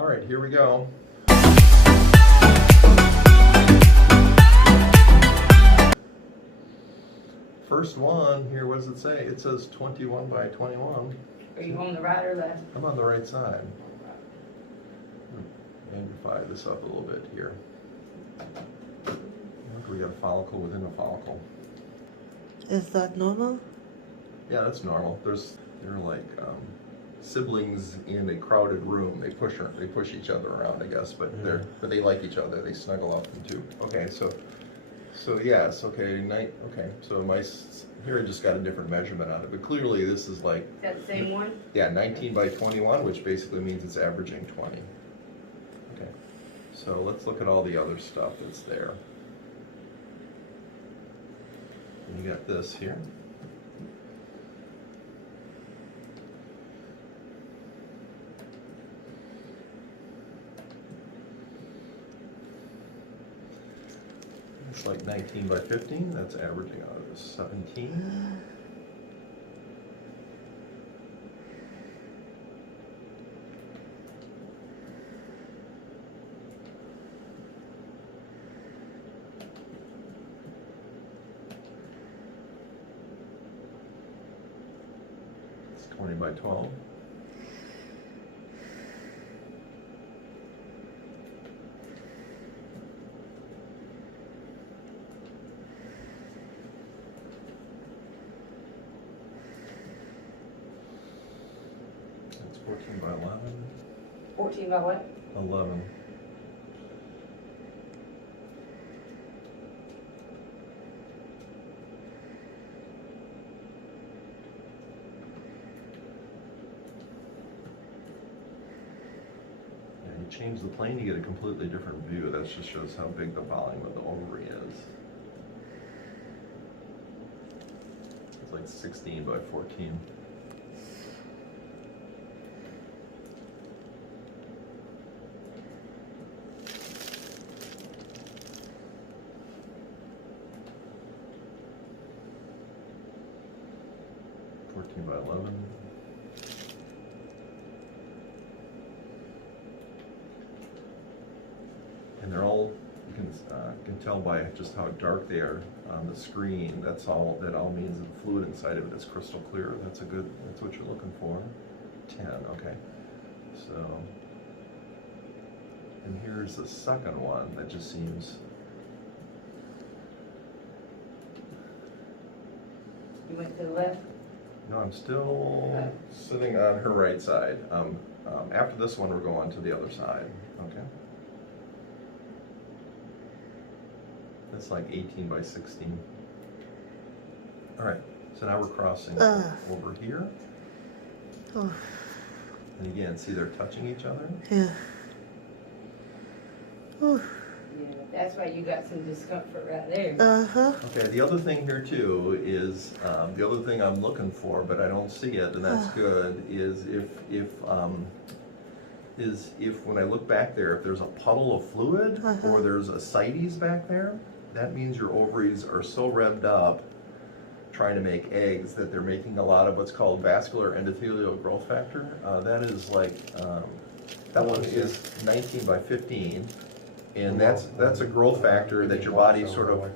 All right, here we go. First one here, what does it say? It says 21 by 21. Are you on the right or left? I'm on the right side. Magnify this up a little bit here. Look, we got a follicle within a follicle. Is that normal? Yeah, that's normal. They're like siblings in a crowded room. They push each other around, I guess, but they like each other. They snuggle up and too. Okay, so yes, okay, okay. So here I just got a different measurement on it, but clearly this is like. Is that the same one? Yeah, 19 by 21, which basically means it's averaging 20. Okay, so let's look at all the other stuff that's there. And you got this here. It's like 19 by 15, that's averaging out of 17. It's 20 by 12. It's 14 by 11. 14 by what? 11. And you change the plane, you get a completely different view. That just shows how big the volume of the ovary is. It's like 16 by 14. By 11. And they're all, you can tell by just how dark they are on the screen. That all means the fluid inside of it is crystal clear. That's what you're looking for. 10, okay. So, and here's the second one that just seems. You went to the left? No, I'm still sitting on her right side. After this one, we're going to the other side, okay? That's like 18 by 16. All right, so now we're crossing over here. Oh. And again, see they're touching each other? Yeah. Ooh. Yeah, that's why you got some discomfort right there. Uh-huh. Okay, the other thing here too is, the other thing I'm looking for, but I don't see it, and that's good, is if when I look back there, if there's a puddle of fluid or there's ascites back there, that means your ovaries are so revved up trying to make eggs that they're making a lot of what's called vascular endothelial growth factor. That is like, that one is 19 by 15. And that's a growth factor that your body sort of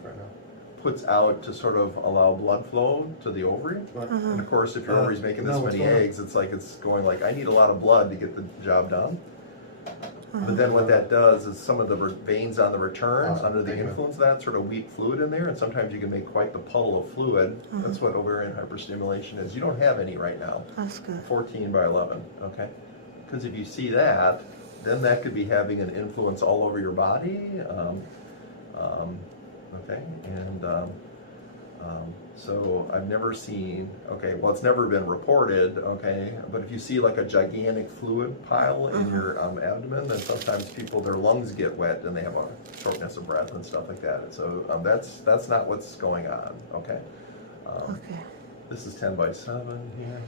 puts out to sort of allow blood flow to the ovary. And of course, if your ovary's making this many eggs, it's like it's going like, I need a lot of blood to get the job done. But then what that does is some of the veins on the returns, under the influence of that, sort of weak fluid in there, and sometimes you can make quite the puddle of fluid. That's what ovarian hyperstimulation is. You don't have any right now. That's good. 14 by 11, okay? Because if you see that, then that could be having an influence all over your body, okay? And so I've never seen, okay, well, it's never been reported, okay? But if you see like a gigantic fluid pile in your abdomen, then sometimes their lungs get wet and they have a shortness of breath and stuff like that. And so that's not what's going on, okay? Okay. This is 10 by 7 here.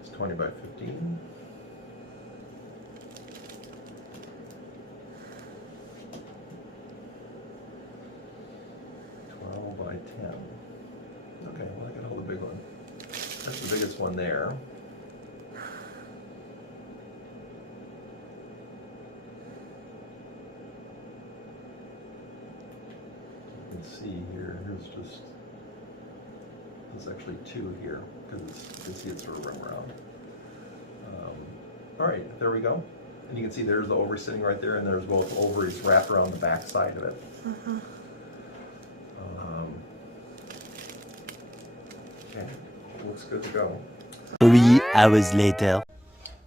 It's 20 by 15. 12 by 10. Okay, the biggest one there. You can see here, there's actually two here, because you can see it's sort of around. All right, there we go. And you can see there's the ovary sitting right there, and there's both ovaries wrapped around the back side of it. Okay, looks good to go. 3 hours later.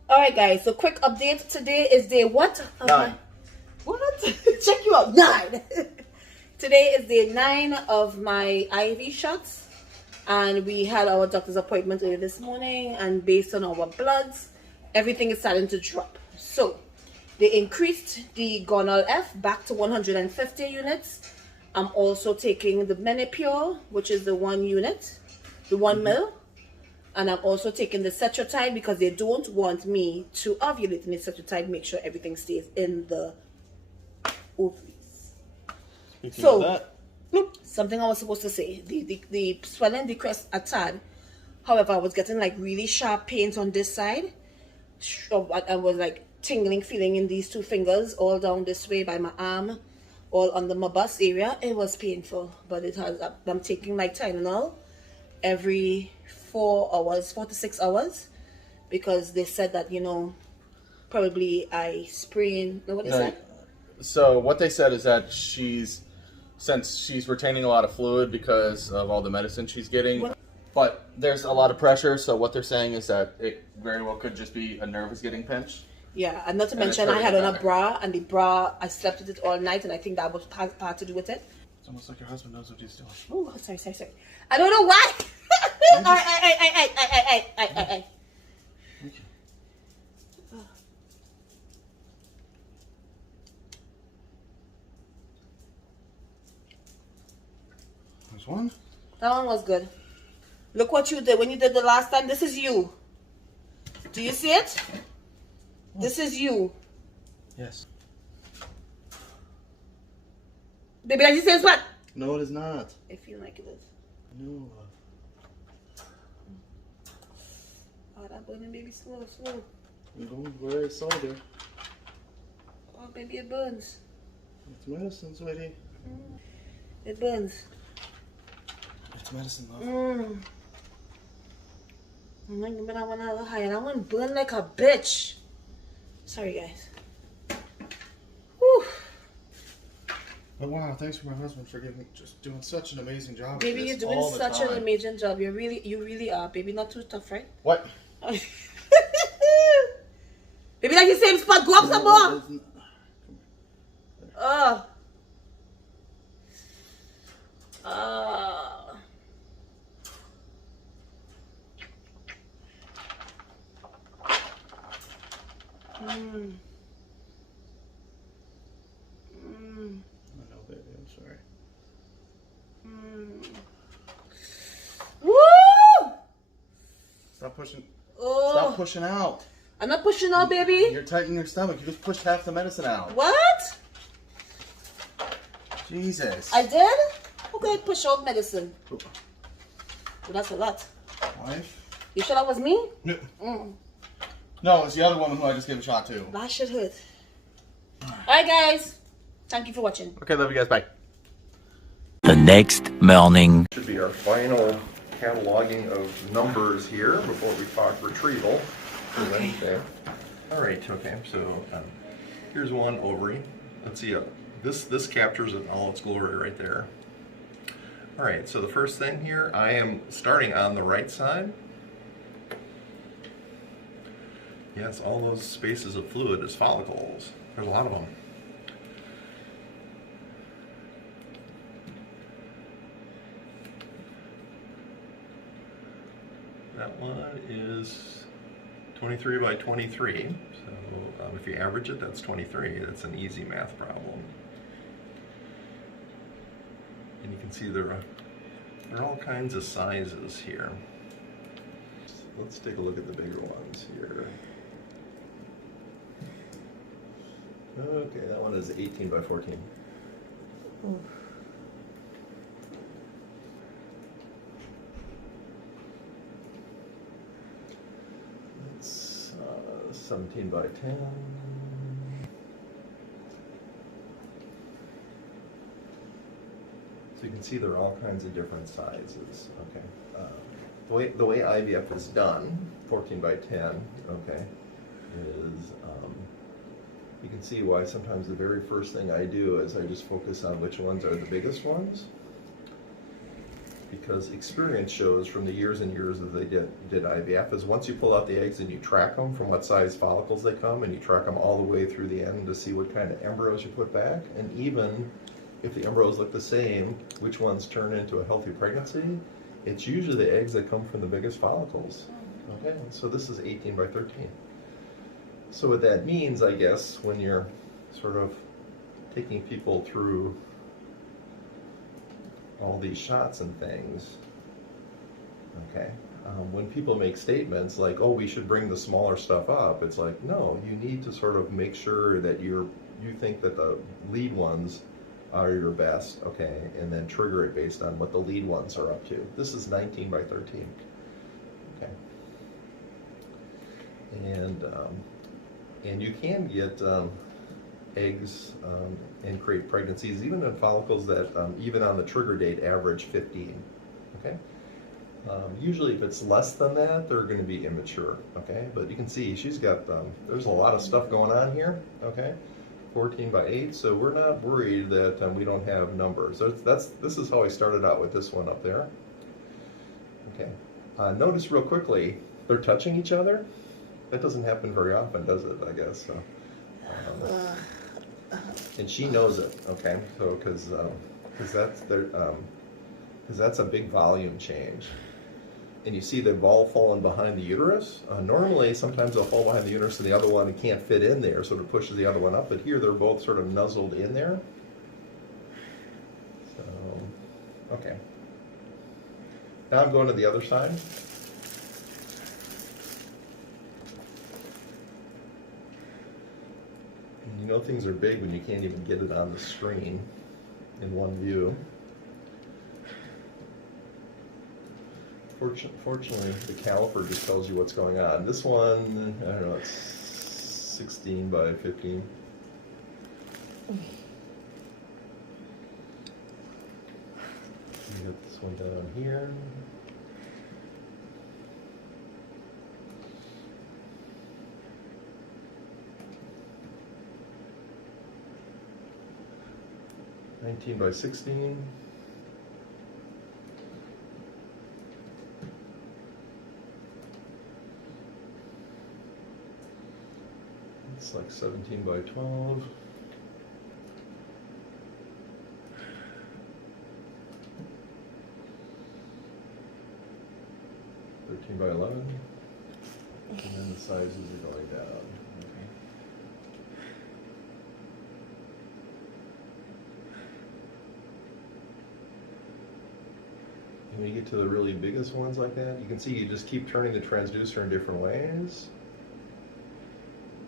Alright guys, so quick update. Today is day what? What? Check you out. 9. Today is day 9 of my IV shots. And we had our doctor's appointment early this morning. And based on our bloods, everything is starting to drop. So, they increased the gonal F back to 150 units. I'm also taking the Menopure, which is the 1 unit. The 1 mil. And I'm also taking the Cetrotide because they don't want me to ovulate in the Cetrotide. Make sure everything stays in the ovaries. So, something I was supposed to say. The swelling decreased a tad. However, I was getting like really sharp pains on this side. I was like tingling feeling in these 2 fingers all down this way by my arm, all under my bust area. It was painful, but I'm taking my Tylenol every 4 hours, 4 to 6 hours, because they said that, you know, probably I sprain. No, what they said? So what they said is that since she's retaining a lot of fluid because of all the medicine she's getting, but there's a lot of pressure. So what they're saying is that it very well could just be a nerve is getting pinched. Yeah, and not to mention I had on a bra, and the bra, I slept with it all night, and I think that was part to do with it. It's almost like your husband knows what he's doing. Oh, sorry. I don't know why. Hey. There's one. That one was good. Look what you did when you did the last time. This is you. Do you see it? This is you. Yes. Baby, that's the same spot. No, it is not. I feel like it is. No. Oh, that burning, baby, slow. I'm going very slow there. Oh, baby, it burns. It's medicine, sweetie. It burns. It's medicine, love. I'm not gonna want to high, and I want to burn like a bitch. Sorry, guys. Whew. But wow, thanks for my husband for just doing such an amazing job. Baby, you're doing such an amazing job. You really are. Baby, not too tough, right? What? Baby, like the same spot. Go up some more. I know, baby. I'm sorry. Woo! Stop pushing. Oh. Stop pushing out. I'm not pushing out, baby. You're tightening your stomach. You just pushed half the medicine out. What? Jesus. I did? Okay, push out medicine. Oop. Well, that's a lot. Wife? You sure that was me? No. No, it's the other woman who I just gave a shot to. That shit hurt. Alright, guys. Thank you for watching. Okay, love you guys. Bye. The next morning. Should be our final cataloging of numbers here before we talk retrieval. Okay. All right. Okay. So here's one ovary. Let's see. This captures it in all its glory right there. All right. So the first thing here, I am starting on the right side. Yes, all those spaces of fluid is follicles. There's a lot of them. That one is 23 by 23. So if you average it, that's 23. That's an easy math problem. And you can see there are all kinds of sizes here. Let's take a look at the bigger ones here. Okay, that one is 18 by 14. 17 by 10. So you can see there are all kinds of different sizes. Okay. The way IVF is done, 14 by 10, okay, is you can see why sometimes the very first thing I do is I just focus on which ones are the biggest ones. Because experience shows from the years and years that they did IVF is once you pull out the eggs and you track them from what size follicles they come, and you track them all the way through the end to see what kind of embryos you put back, and even if the embryos look the same, which ones turn into a healthy pregnancy, it's usually the eggs that come from the biggest follicles. Okay, so this is 18 by 13. So what that means, I guess, when you're sort of taking people through all these shots and things, okay, when people make statements like, oh, we should bring the smaller stuff up, it's like, no, you need to sort of make sure that you think that the lead ones are your best, okay, and then trigger it based on what the lead ones are up to. This is 19 by 13, okay, and you can get eggs and create pregnancies even in follicles that even on the trigger date average 15, okay. Usually if it's less than that, they're going to be immature, okay, but you can see she's got there's a lot of stuff going on here, okay. 14 by 8, so we're not worried that we don't have numbers. This is how I started out with this one up there. Okay, notice real quickly they're touching each other. That doesn't happen very often, does it? I guess so. And she knows it. Okay, so because that's a big volume change. And you see the ball falling behind the uterus. Normally, sometimes they'll fall behind the uterus and the other one can't fit in there, so it pushes the other one up. But here, they're both sort of nuzzled in there. So, okay. Now I'm going to the other side. And you know things are big when you can't even get it on the screen in one view. Fortunately, the caliper just tells you what's going on. This one, I don't know, it's 16 by 15. You got this one down here. (19 by 16). It's like 17 by 12. 13 by 11. And then the sizes are going down. Okay. And when you get to the really biggest ones like that, you can see you just keep turning the transducer in different ways.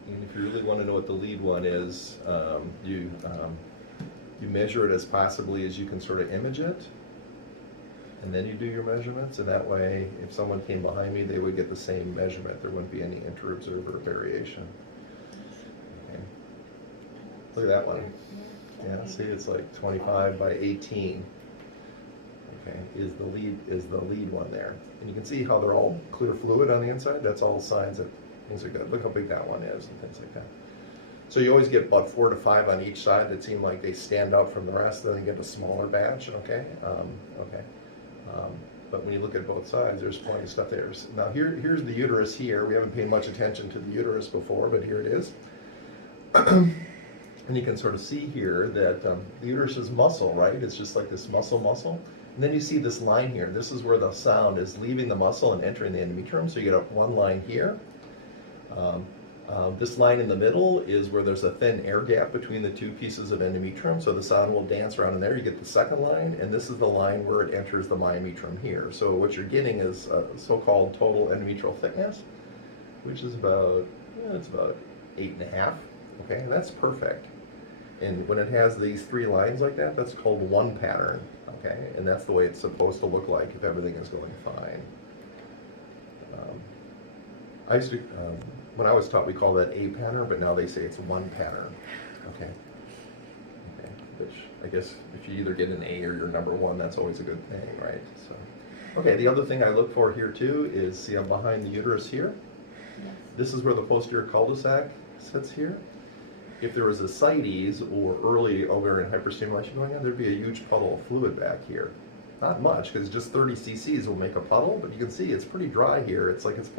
And if you really want to know what the lead one is, you measure it as possibly as you can sort of image it, and then you do your measurements, and that way, if someone came behind me, they would get the same measurement. There wouldn't be any inter-observer variation. Okay. Look at that one. Yeah, see, it's like 25 by 18. Okay, is the lead one there, and you can see how they're all clear fluid on the inside. That's all signs that things are good. Look how big that one is and things like that. So you always get about 4 to 5 on each side that seem like they stand out from the rest, then you get a smaller batch, okay? But when you look at both sides, there's plenty of stuff there. Now here's the uterus here. We haven't paid much attention to the uterus before, but here it is. And you can sort of see here that the uterus is muscle, right? It's just like this muscle. And then you see this line here. This is where the sound is leaving the muscle and entering the endometrium. So you get one line here. This line in the middle is where there's a thin air gap between the two pieces of endometrium, so the sound will dance around in there. You get the second line, and this is the line where it enters the myometrium here. So what you're getting is so-called total endometrial thickness, which is about, it's about 8.5, okay, and that's perfect. And when it has these 3 lines like that, that's called one pattern, okay, and that's the way it's supposed to look like if everything is going fine. I used to when I was taught, we call that a pattern, but now they say it's one pattern. Okay. Okay. Which I guess if you either get an A or you're number one, that's always a good thing, right? So, okay. The other thing I look for here too is, see, I'm behind the uterus here. Yes. This is where the posterior cul-de-sac sits here. If there was ascites or early ovarian hyperstimulation going on, there'd be a huge puddle of fluid back here. Not much, because just 30 cc's will make a puddle, but you can see it's pretty dry here. It's like it's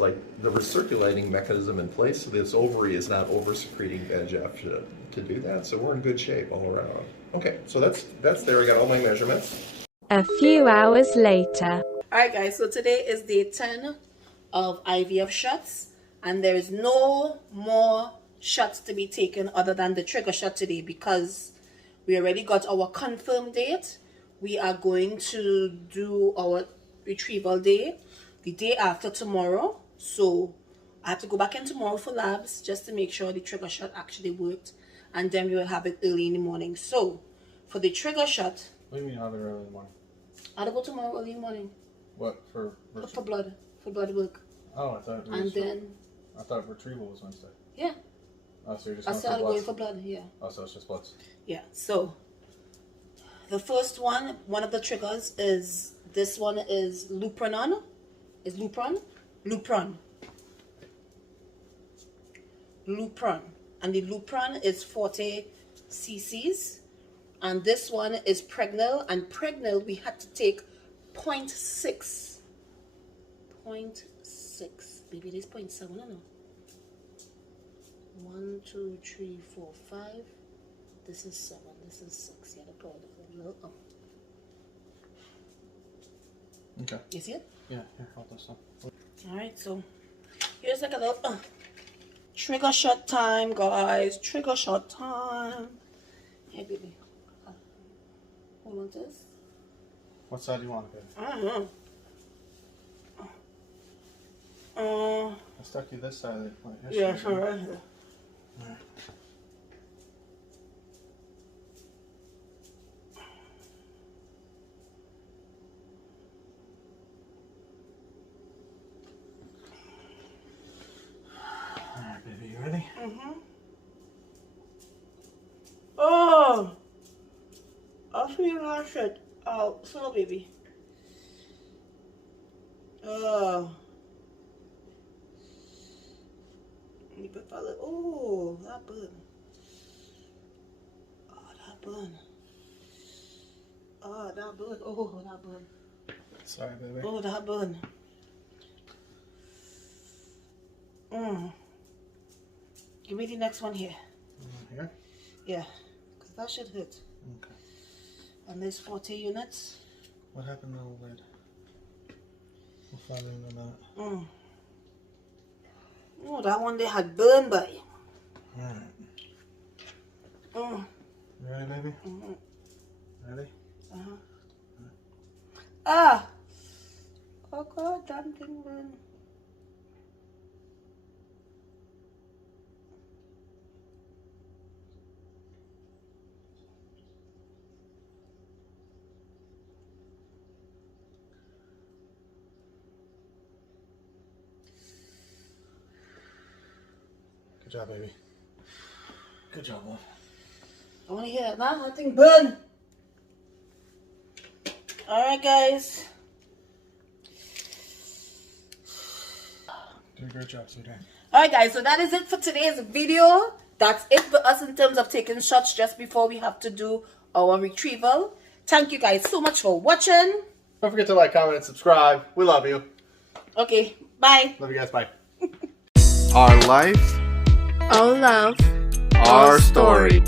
like the recirculating mechanism in place, so this ovary is not over-secreting VEGF to do that, so we're in good shape all around. Okay, so that's there. I got all my measurements. A few hours later. Alright guys, so today is day 10 of IVF shots, and there is no more shots to be taken other than the trigger shot today, because we already got our confirmed date. We are going to do our retrieval day the day after tomorrow, so I have to go back in tomorrow for labs just to make sure the trigger shot actually worked, and then we will have it early in the morning. So for the trigger shot, What do you mean have it early in the morning? I'll go tomorrow early in the morning What, for blood work. Oh, I thought it was And then I thought retrieval was Wednesday. yeah, Oh, so you're just I going started for going bloods? for blood. Yeah. Oh, so it's just bloods. Yeah, so the first one of the triggers is, this one is Lupron. Is Lupron? Lupron. And the Lupron is 40 cc's. And this one is Pregnil. And Pregnil we had to take 0.6. 0.6. Maybe it is 0.7, I don't know. 1, 2, 3, 4, 5. This is 7. This is 6. Yeah, the powder. Oh. Okay. You see it? Yeah, here, hold this up. Alright, so here's like a little trigger shot time, guys. Trigger shot time. Hey, baby. Hold on to this. What side do you want, baby? I don't know. I stuck you this side. Yeah, sure, right here. Alright. Alright, baby, you ready? Mm-hmm. Oh! I feel that shit. Oh, slow, baby. Oh. Let me put that little. Oh, that burn. Oh, that burn. Oh, that burn. Oh, that burn. Sorry, baby. Oh, that burn. Give me the next one here. Here? Yeah, because that should hit. Okay. And there's 40 units. What happened to the lid? We'll find into that. Oh, that one they had burned by. Alright. You ready, baby? Ready? Ah! Oh God, damn thing burn. Good job, baby. Good job, love. I want to hear that now. That thing burn. Alright, guys. Doing a great job, sweetie. Alright, guys. So that is it for today's video. That's it for us in terms of taking shots just before we have to do our retrieval. Thank you guys so much for watching. Don't forget to like, comment, and subscribe. We love you. Okay, bye. Love you guys. Bye. Our life. Our love. Our story.